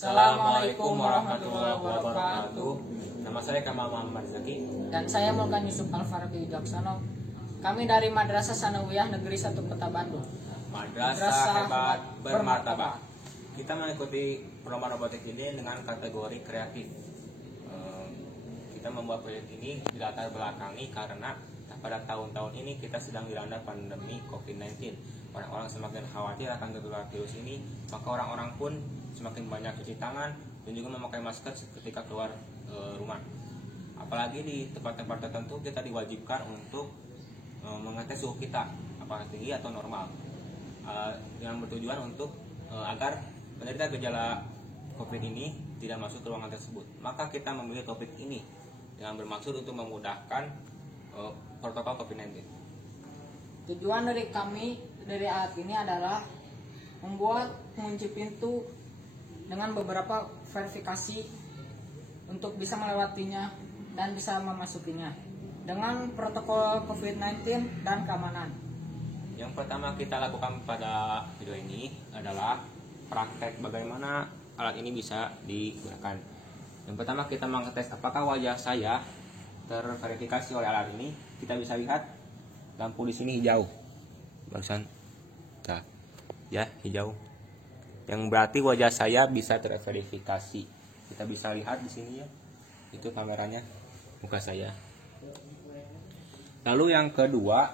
Assalamualaikum warahmatullahi wabarakatuh. Nama saya Kamal Muhammad Zaki. Dan saya Mulkan Yusuf Alfarabi Wijaksono. Kami dari Madrasah Sanawiyah Negeri 1 Kota Bandung. Madrasah Hebat Bermartabat. Kita mengikuti program robotik ini dengan kategori kreatif. Kita membuat proyek ini dilatar belakangi karena pada tahun-tahun ini kita sedang dilanda pandemi COVID-19. Orang-orang semakin khawatir akan tertular virus ini, maka orang-orang pun semakin banyak cuci tangan dan juga memakai masker ketika keluar rumah. Apalagi di tempat-tempat tertentu kita diwajibkan untuk mengetes suhu kita apakah tinggi atau normal, dengan bertujuan untuk agar penderita gejala COVID ini tidak masuk ke ruangan tersebut. Maka kita memilih topik ini dengan bermaksud untuk memudahkan protokol COVID-19. Tujuan dari kami dari alat ini adalah membuat pengunci pintu dengan beberapa verifikasi untuk bisa melewatinya dan bisa memasukinya dengan protokol COVID-19 dan keamanan. Yang pertama kita lakukan pada video ini adalah praktek bagaimana alat ini bisa digunakan. Yang pertama kita mengetes apakah wajah saya terverifikasi oleh alat ini. Kita bisa lihat lampu di sini hijau, barusan, nah, ya hijau. Yang berarti wajah saya bisa terverifikasi. Kita bisa lihat di sini ya, itu kameranya, muka saya. Lalu yang kedua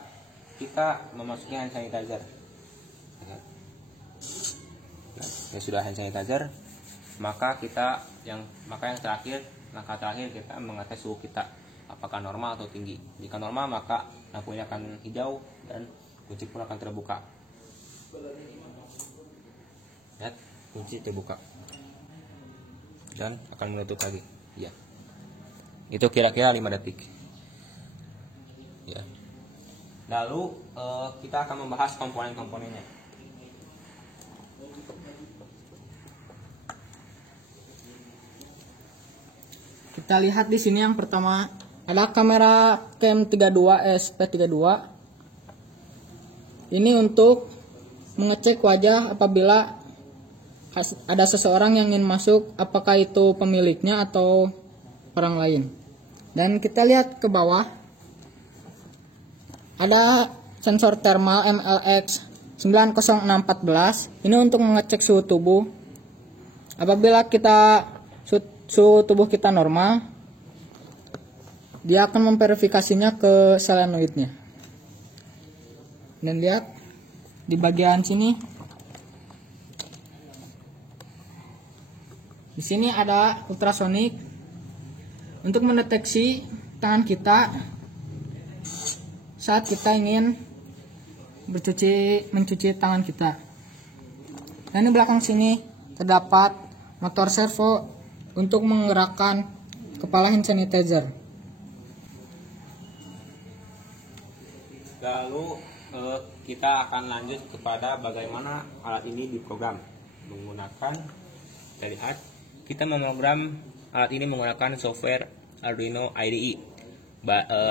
kita memasuki hand sanitizer. Nah, ya sudah hand sanitizer, maka yang terakhir, langkah terakhir kita mengetes suhu kita apakah normal atau tinggi. Jika normal maka lampunya akan hijau dan kunci pun akan terbuka. Lihat, kunci terbuka dan akan menutup lagi. Ya, itu kira-kira 5 detik. Ya. Lalu kita akan membahas komponen-komponennya. Kita lihat di sini yang pertama ada kamera Cam32 SP32. Ini untuk mengecek wajah apabila ada seseorang yang ingin masuk, apakah itu pemiliknya atau orang lain. Dan kita lihat ke bawah ada sensor thermal MLX 90614. Ini untuk mengecek suhu tubuh. Apabila suhu tubuh kita normal, dia akan memverifikasinya ke selenoidnya. Dan lihat di bagian sini, di sini ada ultrasonik untuk mendeteksi tangan kita saat kita ingin mencuci tangan kita. Dan di belakang sini terdapat motor servo untuk menggerakkan kepala hand sanitizer. Lalu kita akan lanjut kepada bagaimana alat ini diprogram menggunakan. Kita lihat, kita memprogram alat ini menggunakan software Arduino IDE.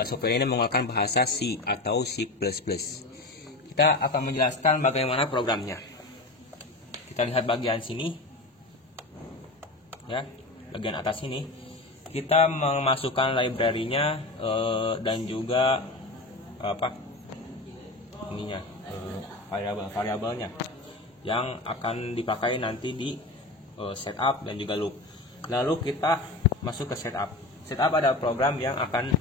Software ini menggunakan bahasa C atau C++. Kita akan menjelaskan bagaimana programnya. Kita lihat bagian sini, ya, bagian atas ini. Kita memasukkan library-nya dan juga variabelnya yang akan dipakai nanti di setup dan juga loop. Lalu kita masuk ke setup. Setup ada program yang akan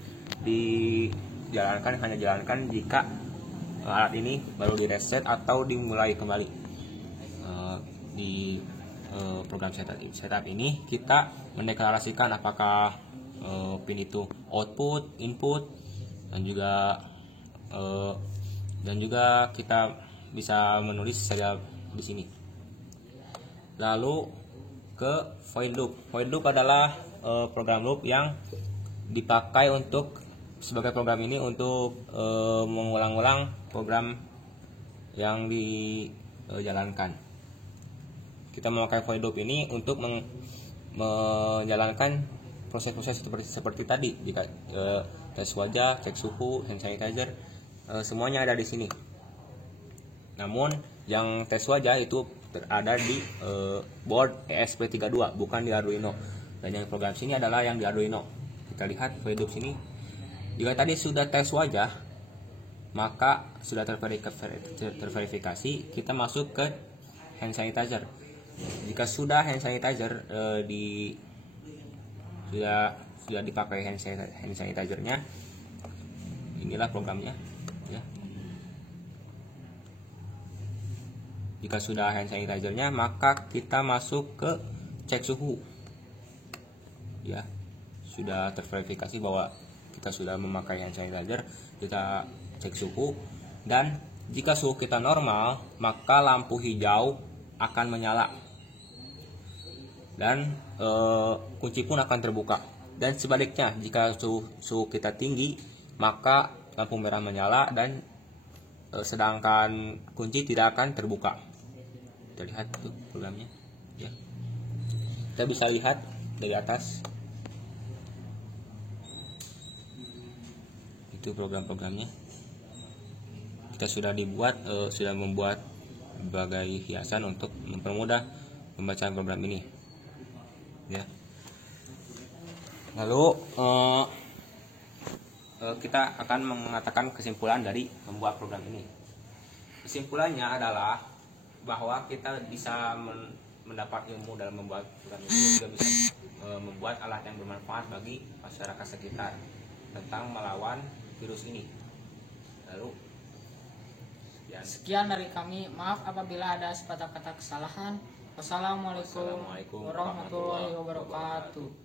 hanya dijalankan jika alat ini baru di reset atau dimulai kembali. Di program setup ini kita mendeklarasikan apakah pin itu output, input, dan juga kita bisa menulis serial di sini. Lalu ke void loop. Void loop adalah program loop yang dipakai sebagai program ini untuk mengulang-ulang program yang dijalankan. Kita memakai void loop ini untuk menjalankan proses-proses seperti tadi. Jika tes wajah, cek suhu, hand sanitizer, semuanya ada di sini. Namun yang tes wajah itu ada di board ESP32, bukan di Arduino. Dan yang program sini adalah yang di Arduino. Kita lihat hidup sini. Jika tadi sudah tes wajah, maka sudah terverifikasi, kita masuk ke hand sanitizer. Jika sudah hand sanitizer sudah dipakai hand sanitizernya, inilah programnya ya. Jika sudah hand sanitizernya, maka kita masuk ke cek suhu ya. Sudah terverifikasi bahwa kita sudah memakai hand sanitizer, kita cek suhu, dan jika suhu kita normal, maka lampu hijau akan menyala dan kunci pun akan terbuka. Dan sebaliknya, jika suhu kita tinggi, maka lampu merah menyala dan sedangkan kunci tidak akan terbuka. Kita lihat tuh programnya ya. Kita bisa lihat dari atas. Itu program-programnya. Kita sudah membuat berbagai hiasan untuk mempermudah pembacaan program ini ya. Lalu kita akan mengatakan kesimpulan dari membuat program ini. Kesimpulannya adalah bahwa kita bisa mendapat ilmu dalam membuat program ini, juga bisa membuat alat yang bermanfaat bagi masyarakat sekitar tentang melawan virus ini. Lalu sekian dari kami. Maaf apabila ada sepatah kata kesalahan. Wassalamualaikum warahmatullahi wabarakatuh.